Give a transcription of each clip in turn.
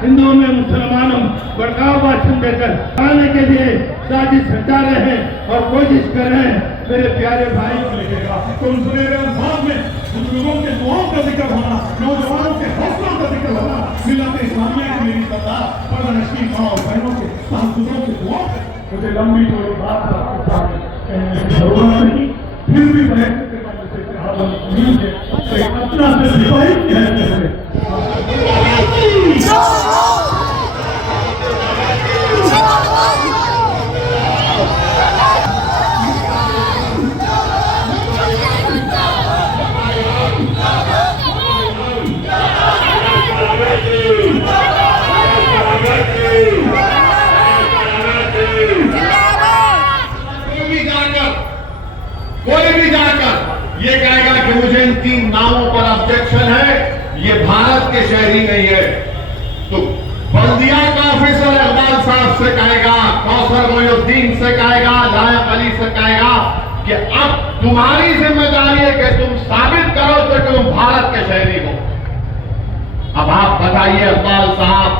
हिंदुओं में मुसलमानों भड़काऊ भाषण देकर आने के लिए साजिश रचा रहे हैं और कोशिश कर रहे हैं। मेरे प्यारे भाई तुम सुनहरे अंदाज में बुजुर्गों के दुआओं का जिक्र होना, नौजवानों के हौसलों का जिक्र होना, मिलत इस्लामिया की मेरी सरदार पर्दानशी माँ और बहनों के तहफ्फुज़ों के दुआओं से मुझे लंबी चौड़ी बात आपके सामने कहने की जरूरत नहीं। फिर भी मैं अपना से सिपाही की हैसियत कोई भी जाकर ये कहेगा कि मुझे इन 3 नामों पर ऑब्जेक्शन है, ये भारत के शहरी नहीं है, तो बल्दिया का ऑफिसर इकबाल साहब से कहेगा, कौसर मोइनुद्दीन से कहेगा, लायक अली से कहेगा कि अब तुम्हारी जिम्मेदारी है कि तुम साबित करो कि तुम भारत के शहरी हो। अब आप बताइए इकबाल साहब,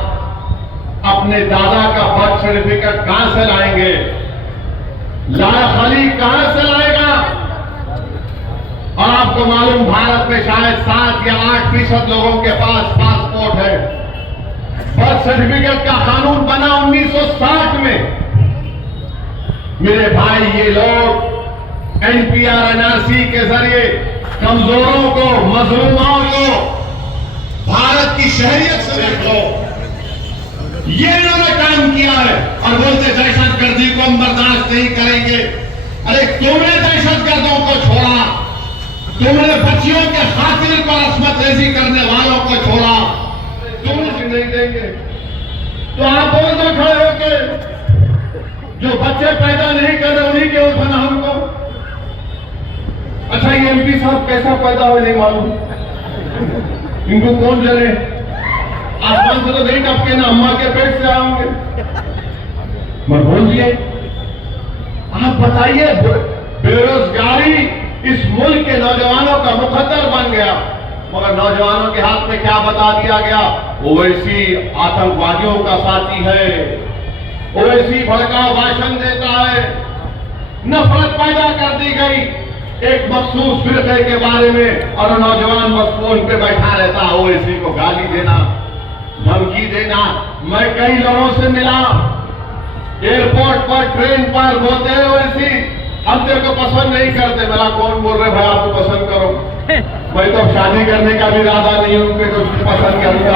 अपने दादा का बर्थ सर्टिफिकेट कहां से लाएंगे? लायक अली कहां से लाएगा? और आपको मालूम भारत में शायद 7 या 8% लोगों के पास पासपोर्ट है। बर्थ सर्टिफिकेट का कानून बना 1960 में। मेरे भाई, ये लोग एनपीआर एनआरसी के जरिए कमजोरों को, मजलूमों को भारत की शहरियत से देख लो, ये इन्होंने काम किया है और बोलते दहशतगर्दी को हम बर्दाश्त नहीं करेंगे। अरे तुमने दहशतगर्दों को छोड़ा, तुमने बच्चियों के खातिर पर अस्मत रेजी करने वालों को छोड़ा, तुमने नहीं देंगे तो आप बोल दो खड़े होके, जो बच्चे पैदा नहीं कर रहे उन्हीं के उठाना हमको। अच्छा, ये एमपी साहब कैसा पैदा हुए नहीं मालूम, इनको कौन जले? आसमान से तो नहीं टपके ना, अम्मा के पेट से आएंगे। मैं बोल दिए, आप बताइए, बेरोजगारी इस मुल्क के नौजवानों का मुकद्दर बन गया, मगर नौजवानों के हाथ में क्या बता दिया गया? ओवैसी आतंकवादियों का साथी है, ओवैसी भड़काऊ भाषण देता है। नफरत पैदा कर दी गई एक मखसूस फिरके के बारे में, और नौजवान बस फोन पे बैठा रहता है, ओवैसी को गाली देना, धमकी देना। मैं कई लोगों से मिला एयरपोर्ट पर, ट्रेन पर, बोलते हैं ओवैसी हम तेरे को पसंद नहीं करते। मेरा कौन बोल रहे भाई आपको पसंद करो? मैं तो शादी करने का भी इरादा नहीं है, उनके कुछ पसंद करूंगा,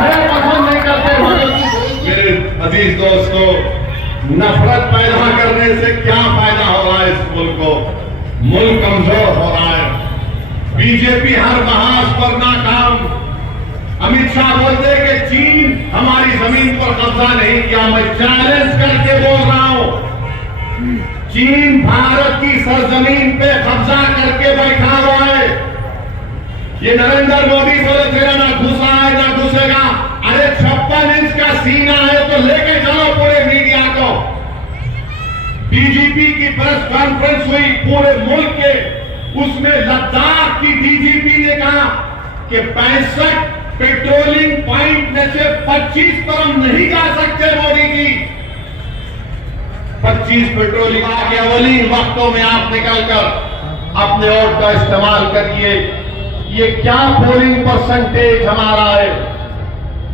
मैं पसंद नहीं करते। मेरे अजीज दोस्तों, नफरत पैदा करने से क्या फायदा हो रहा है? इस मुल्क को, मुल्क कमजोर हो रहा है। बीजेपी हर बहास पर नाकाम। अमित शाह बोलते कि चीन हमारी जमीन पर कब्जा नहीं किया। मैं चैलेंज करके बोल रहा हूं, चीन भारत की सरजमीन पे कब्जा करके बैठा हुआ है। ये नरेंद्र मोदी बोले तेरा ना घुसा है ना घुसेगा। अरे 56 इंच का सीना है तो लेके चलो पूरे मीडिया को। डीजीपी की प्रेस कॉन्फ्रेंस हुई पूरे मुल्क के, उसमें लद्दाख की डीजीपी ने कहा कि 65 पेट्रोलिंग पॉइंट में से 25 पर हम नहीं जा सकते। मोदी जी 25 पेट्रोलिंग के अवली वक्तों में आप निकलकर अपने वोट का इस्तेमाल करिए। ये क्या पोलिंग परसेंटेज हमारा है?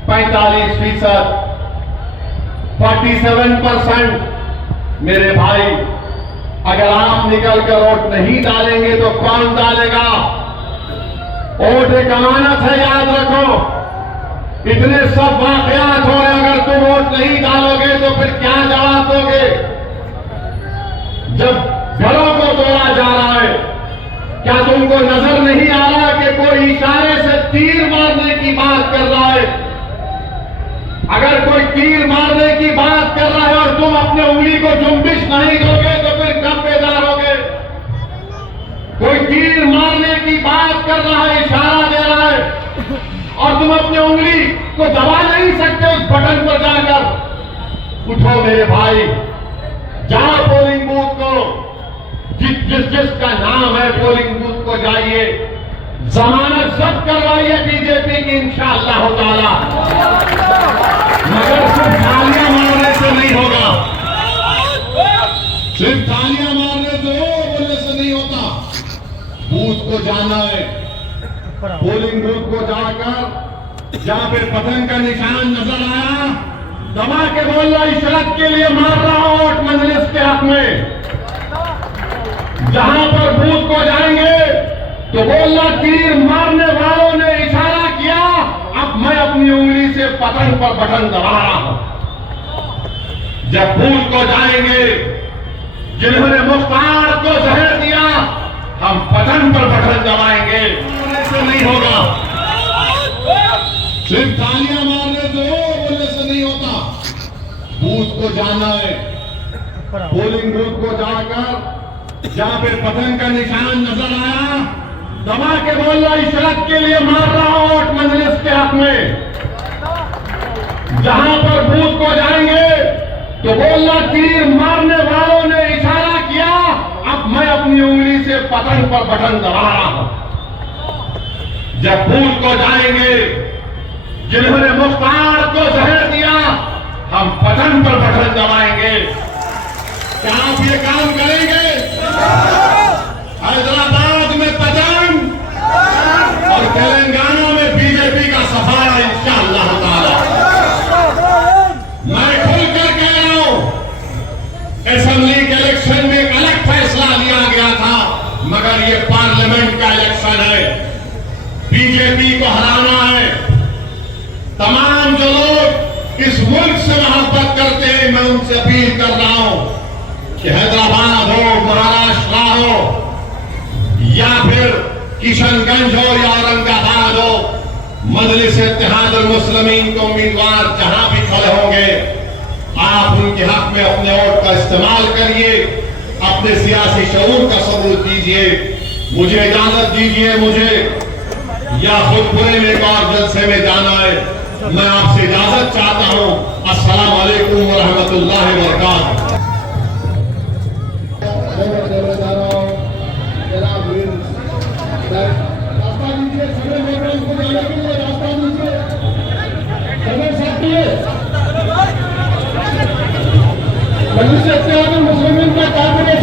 45%, 47%। मेरे भाई, अगर आप निकलकर वोट नहीं डालेंगे तो कौन डालेगा? वोट एक अमानत है, याद रखो। इतने सब वाकयात हो रहे, अगर तुम वोट नहीं डालोगे तो फिर क्या जवाब दोगे? जब घरों को तोड़ा जा रहा है, क्या तुमको नजर नहीं आ रहा कि कोई इशारे से तीर मारने की बात कर रहा है? अगर कोई तीर मारने की बात कर रहा है और तुम अपने उंगली को जुम्बिश नहीं दोगे तो फिर कब बेदार होगे? कोई तीर मारने की बात कर रहा है, इशारा दे रहा है, और तुम अपनी उंगली को दबा नहीं सकते उस बटन पर जाकर। उठो मेरे भाई, जाओ पोलिंग बूथ को, जिसका नाम है पोलिंग बूथ को जाइए, जमानत जब्त करवाइए बीजेपी की इंशाअल्लाह ताला, मगर सिर्फ तालियां मारने से नहीं होगा, सिर्फ तालियां मारने से बोलने से नहीं होता। बूथ को जाना है, पोलिंग बूथ को जाकर जहां पे पतंग का निशान नजर आया, दबा के बोलना इशरत के लिए मार रहा हूं वोट मजलिस के हक में। जहां पर बूथ को जाएंगे तो बोलना तीर मारने वालों ने इशारा किया, अब मैं अपनी उंगली से पतंग पर बटन दबा रहा हूं। जब बूथ को जाएंगे, जिन्होंने मुख्तार को जहर दिया, हम पतंग पर बटन दबाएंगे, ऐसे नहीं होगा। सिर्फ तालियां मारने से बोलने से नहीं होता। बूथ को जाना है, पोलिंग बूथ को जाकर जहां पे पतंग का निशान नजर आया, दबा के बोलना इशरत के लिए मार रहा हूं वोट मजलिस के हक में। जहां पर बूथ को जाएंगे तो बोलना तीर मारने वालों ने इशारा किया, अब मैं अपनी उंगली से पतंग पर बटन दबा रहा हूं। जब बूथ को जाएंगे, जिन्होंने मुख्तार को जहर दिया, हम पतंग पर बटन दबाएंगे। क्या आप ये काम करेंगे? हैदराबाद में पतंग और तेलंगाना में बीजेपी का सफाया इंशाअल्लाह ताला। मैं खुलकर कह रहा हूं, असेंबली के इलेक्शन में एक अलग फैसला लिया गया था, मगर ये पार्लियामेंट का इलेक्शन है, बीजेपी को हराना है। तमाम जो लोग इस मुल्क से मोहब्बत करते हैं, मैं उनसे अपील कर रहा हूं कि हैदराबाद हो, महाराष्ट्र हो, या फिर किशनगंज हो या औरंगाबाद हो, मजलिस इत्तेहादुल मुस्लिमीन के उम्मीदवार जहां भी खड़े होंगे, आप उनके हक में अपने वोट का इस्तेमाल करिए, अपने सियासी शऊर का सबूत दीजिए। मुझे इजाजत दीजिए, मुझे या खुदपुरे में एक और जलसे में जाना है। मैं आपसे इजाजत चाहता हूं। अस्सलाम वालेकुम व रहमतुल्लाहि व बरकातहू। रास्ता दीजिए, सभी लोगों को जाने के लिए रास्ता दीजिए। मजलिस इत्तेहादुल मुस्लिमीन का कैबिनेट